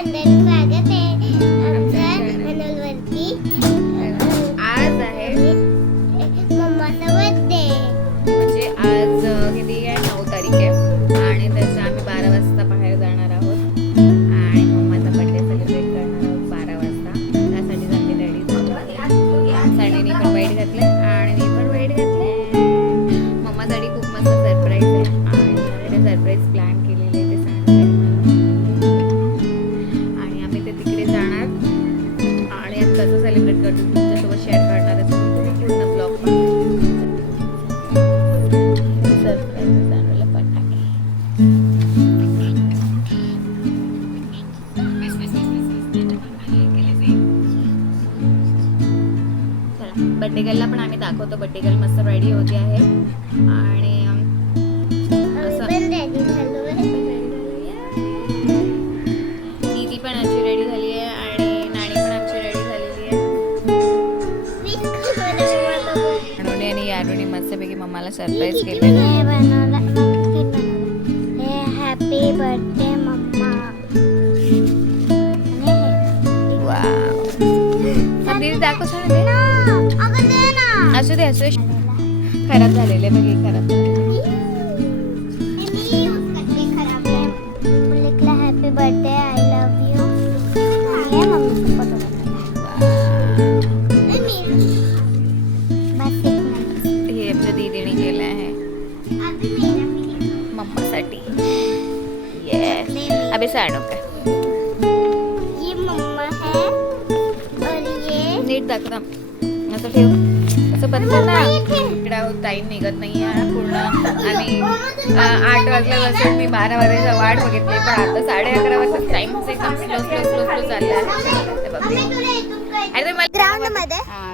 आज आहे म्हणजे आज किती आहे 9 तारीख आहे आणि त्याच्या आम्ही 12 वाजता बाहेर जाणार आहोत आणि मम्माचा बर्थडे सेलिब्रेट करणार आहोत 12 वाजता. त्यासाठी आम्ही रेडी झालो. साडीने पण वाईट घातले आणि मी पण वाईट घातले. मम्मासाठी खूप मस्त सरप्राईज आहे आणि ते सरप्राईज प्लॅन केलेले ते सांगते आणि आम्ही ते तिकडे जाणार आणि कसं सेलिब्रेट करतो तुमच्यासोबत शेअर करणार असतो पूर्ण ब्लॉग पण. सरप्राईज आणलं फटाके. बर्थडे गर्लला पण आम्ही दाखवतो. बर्थडे गर्ल मस्त रेडी होती आहे आणि दीदी पण आमची रेडी झाली आहे आणि नाणी पण आमची रेडी झालेली आहे. अनुने आणि यारुने मस्तपैकी मम्माला सरप्राईज केले. Happy birthday mamma. दीदी दाखव छान दे. असू दे असू दे. खराब झालेले बघ खराब झालेले. Happy birthday I love you. मम्मीचा फोटो हे आमच्या दीदीने केलं आहे मम्मासाठी. येस अभी साडो का ये मम्मा है और ये नीट दाखव असं ठेव. असं बंद कर ना. इकडे टाईम निघत नाही आहे पूर्ण. आणि 8 वाजल्यापासून मी 12 वाजायचा वाट बघितली पण आता 11:30 वाजता टाइम एकदम स्लो चालला आहे.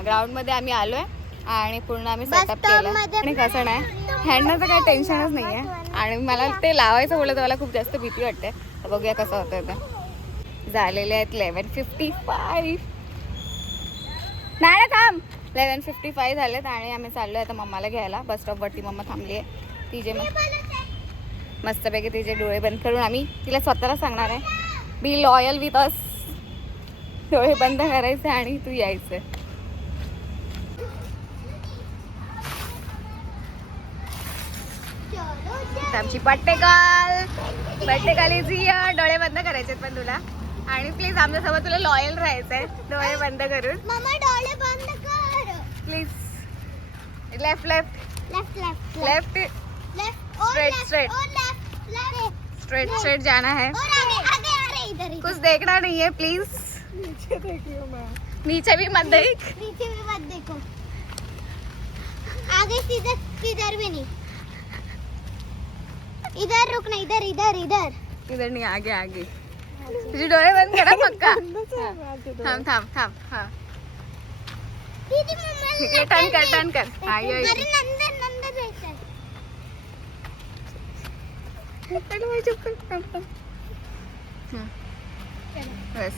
ग्राउंड मध्ये आम्ही आलोय आणि पूर्ण आम्ही सेटअप केलं आणि कसं नाही ह्यांना तर काही टेन्शनच नाही आहे आणि मला ते लावायचं बोललं तर मला खूप जास्त भीती वाटते. तर बघूया कसं होतं ते. झालेले आहेत 11:55. नाही थांब. 11:55 झालेत आणि आम्ही चाललो आहे आता मम्माला घ्यायला. बस स्टॉपवरती मम्मा थांबली आहे. तिचे मस्तपैकी तिचे डोळे बंद करून आम्ही तिला स्वतःला सांगणार आहे बी लॉयल विथ अस. डोळे बंद करायचे आणि तू यायचं. आमची बट्टेकालीची डोळे बंद करायचे पण तुला आणि प्लीज आमच्यासोबत तुला लॉयल राहायचंय. डोळे बंद करून मम्मा डोळे बंद कर please. Left left left left left left straight straight जाना है. और आगे आ रहे इधर कुछ देखना नहीं है प्लीज. नीचे भी मत देख. नीचे भी मत देखो. आगे किधर भी नहीं. इधर रुकना. इधर इधर इधर इधर नहीं आगे आगे. तुझे डोळे बंद करा पक्का. थांब थांब थांब. हा दीदी मम्मा इकडे टर्न कर. हा ये अरे नंदन जायचं. बस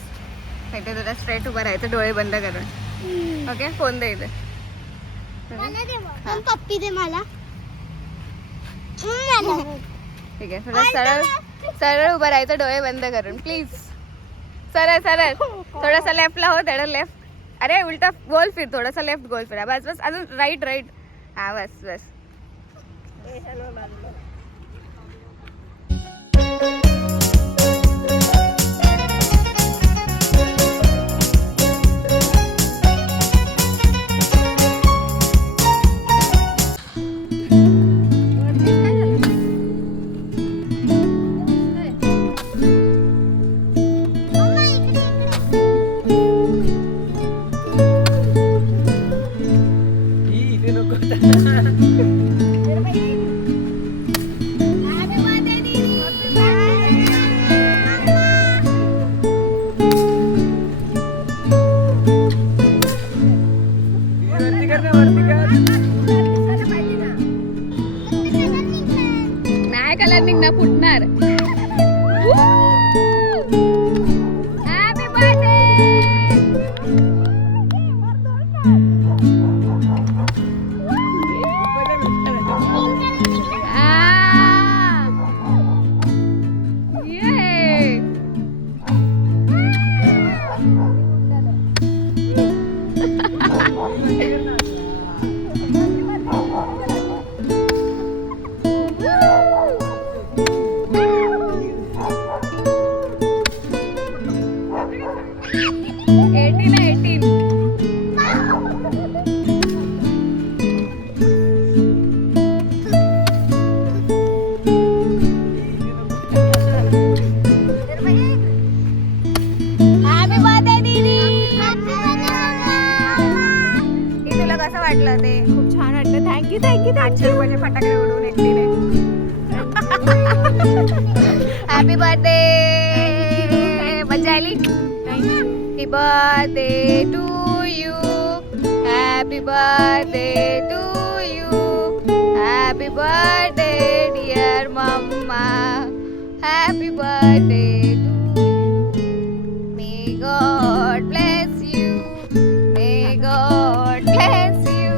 इथे तुला स्ट्रेट उभं राहायचं डोळे बंद करून. ओके फोन दे इथे. मला दे मग. पप्पी दे मला. ठीक आहे थोडं सरळ उभं राहायचं डोळे बंद करून प्लीज. सरळ थोडासा लेफ्टला हो. तेवढं लेफ्ट. अरे उलटा गोल फिर. थोडासा लेफ्ट गोल फिरा. बस अजून राईट. हा बस. किती 800 रुपयाचे फटाकडे उडवून एकटीने. Happy birthday. मजा आली. Happy birthday to you. Happy birthday to you. Happy birthday dear mamma. Happy birthday to you. May God bless you. May God bless you.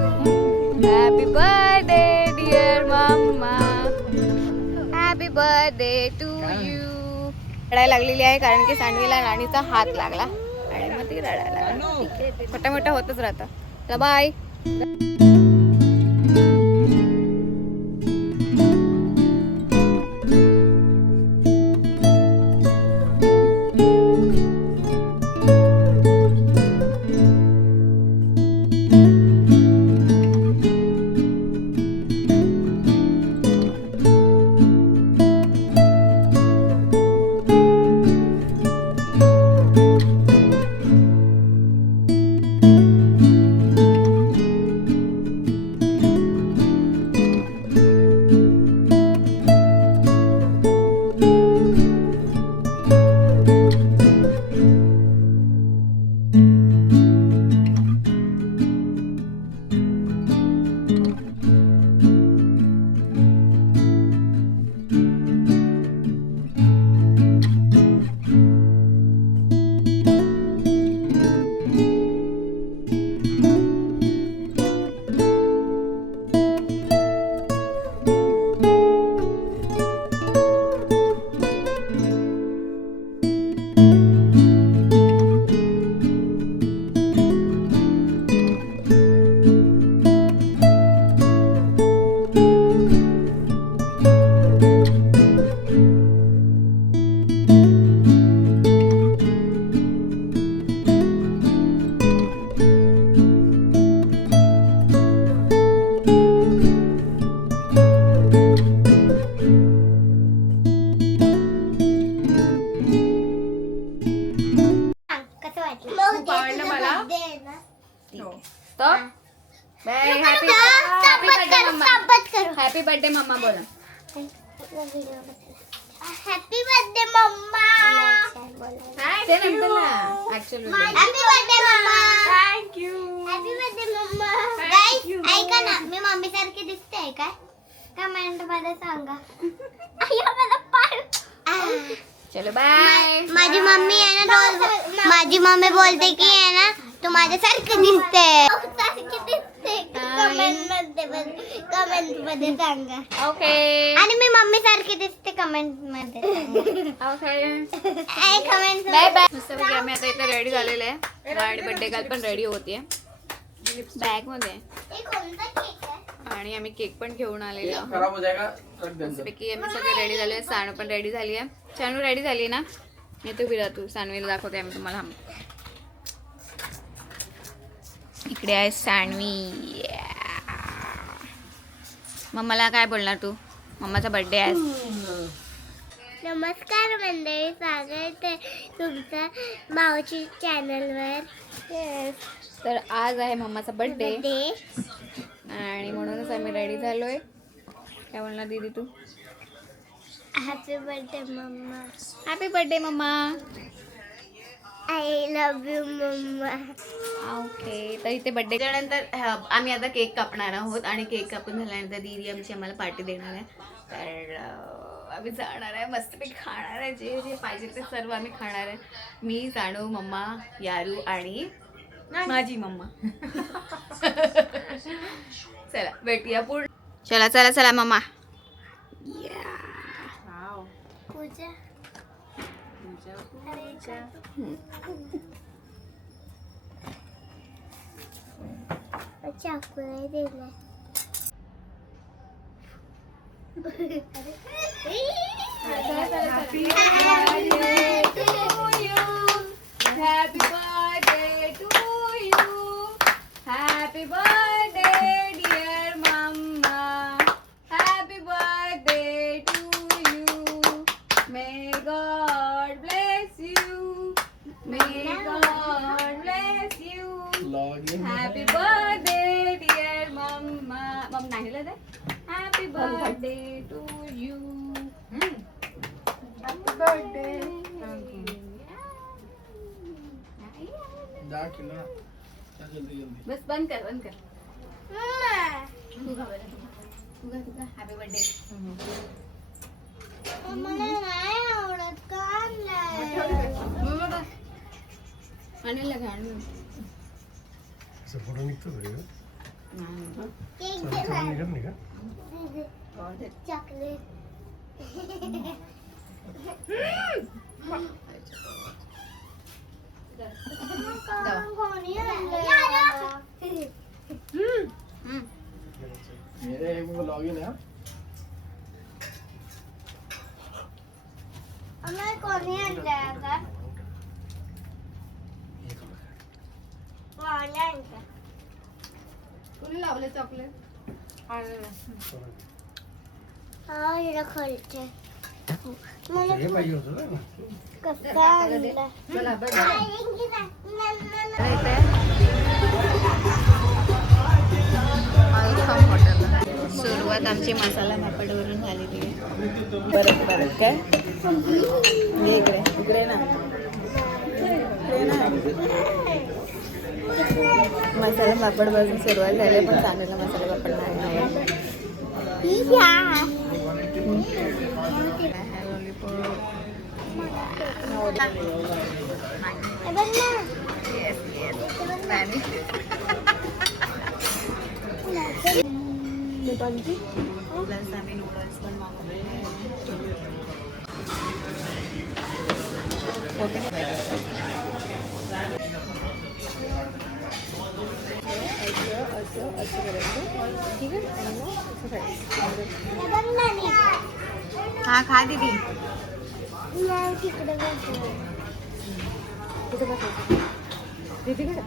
Happy birthday dear mamma. Happy birthday to you. रडायला लागलेली आहे कारण की सानवीला राणीचा हात लागला आणि मग ती रडायला लागली. छोटा मोठा होतच राहतं. तर बाय. कसं वाटलं? खूप आवडलं मला. तर happy birthday mumma. Happy birthday mumma बोला. Happy birthday mumma. ते नंतर ना actually. Happy birthday mumma. Thank you. Happy birthday mumma. Guys ऐका ना, मी मम्मी सारखी दिसते काय? कमेंट मध्ये सांगा. अय्यो मला पाय. चलो बाय. माझी मम्मी आहे ना रोज माझी मम्मी बोलते की आहे ना तू माझ्यासारखी दिसते. कमेंट मध्ये सांगा. ओके. आणि मी मम्मी सारखी दिसते कमेंट मध्ये. ओके. Comment bye bye. मस्तपैकी आम्ही आता इथे रेडी झालेले आहे आणि बर्थडे गर्ल पण रेडी होतीये बॅग मध्ये. आणि आम्ही केक पण घेऊन आलेलो आहोत. मस्तपैकी आम्ही सगळे रेडी झाले. सानू पण रेडी झाली आहे. सानू रेडी झाली ना. मी तू बिरा तू सानवीला दाखवते आम्ही तुम्हाला. इकडे आहे सानवी. मम्माला काय बोलणार तू? मम्माचा बर्थडे आहे. नमस्कार मंडळी, स्वागत आहे तुमचं मावशी चॅनलवर. तर आज आहे मम्माचा बर्थडे आणि म्हणूनच आम्ही रेडी झालोय. काय बोलणार दीदी तू? Happy birthday mumma. Happy birthday mumma. I love you mumma. Okay. तर इथे बर्थडेच्या नंतर आम्ही आता केक कापणार आहोत आणि केक कापून झाल्यानंतर दीदी आमची आम्हाला पार्टी देणार आहे. तर आम्ही जाणार आहे, मस्तपैकी खाणार आहे. जे जे पाहिजे ते सर्व आम्ही खाणार आहे. मी, सानू, मम्मा, यारू आणि माझी मम्मा. चला भेटूया पुढे. चला चला चला मम्मा. पूजा चाकू दिला. Happy birthday to you. Happy birthday to you. Happy birthday dear mama. Happy birthday to you. May God bless you. May God bless you. Happy birthday dear mama. Mom नाही लिहिलं ते? बस बंद कर बंद कर. तू गा बरं, तू गा हॅपी बर्थडे. मला नाही आवडत का आणलं का आणलं. फोटो निघतो केक नाही का चॉकलेट कोणी मेरे वो लॉगिन है आम्हाला कोणी आणलंय का आणलं कोणी लावलं चॉकलेट. हा हिला खायचे मला हे पाहिजे होतं ना कसं आणलं चला बस. सुरुवात आमची मसाला पापडवरून झालेली आहे. परत परत काय ये इकडे इकडे ना इकडे ना. मसाला पापड पासून सुरुवात झाली पण चांगला मसाला पापड नाही आवडला. प्लस आम्ही नूडल्स पण मागवले. असं करायचं ठीक आहे. आणि मग असं खायचं. हा खा दीदी. तिकडे कुठे बसायचं दीदीकडे.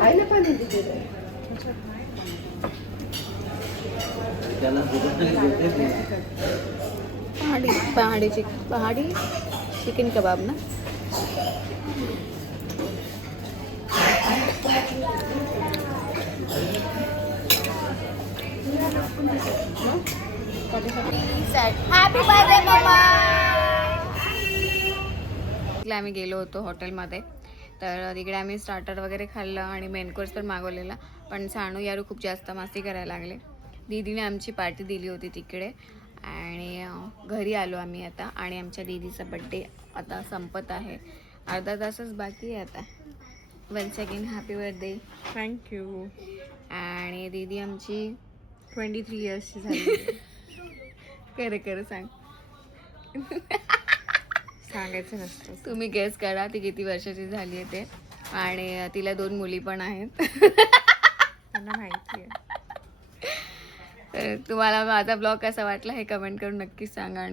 खायला पण दीदी पहाडी चिकन कबाब ना. Happy birthday mamma. आम्ही गेलो होतो हॉटेलमध्ये तर तिकडे आम्ही स्टार्टर वगैरे खाल्लं आणि मेन कोर्स पण मागवलेला. पण सानू यारू खूप जास्त मस्ती करायला लागले. दीदीने आमची पार्टी दिली होती तिकडे आणि घरी आलो आम्ही आता. आणि आमच्या दीदीचा बड्डे आता संपत आहे. अर्धा तासच बाकी आहे आता. Once again happy birthday. Thank you. आणि दीदी आमची 23 इयर्सची झाली. खरं सांग. सांगायचं नसतं. तुम्ही गेस करा ती किती वर्षाची झाली आहे ते. आणि तिला 2 मुली पण आहेत. त्यांना माहिती आहे. तर तुम्हाला माझा ब्लॉग कसा वाटला हे कमेंट करून नक्कीच सांगा. आणि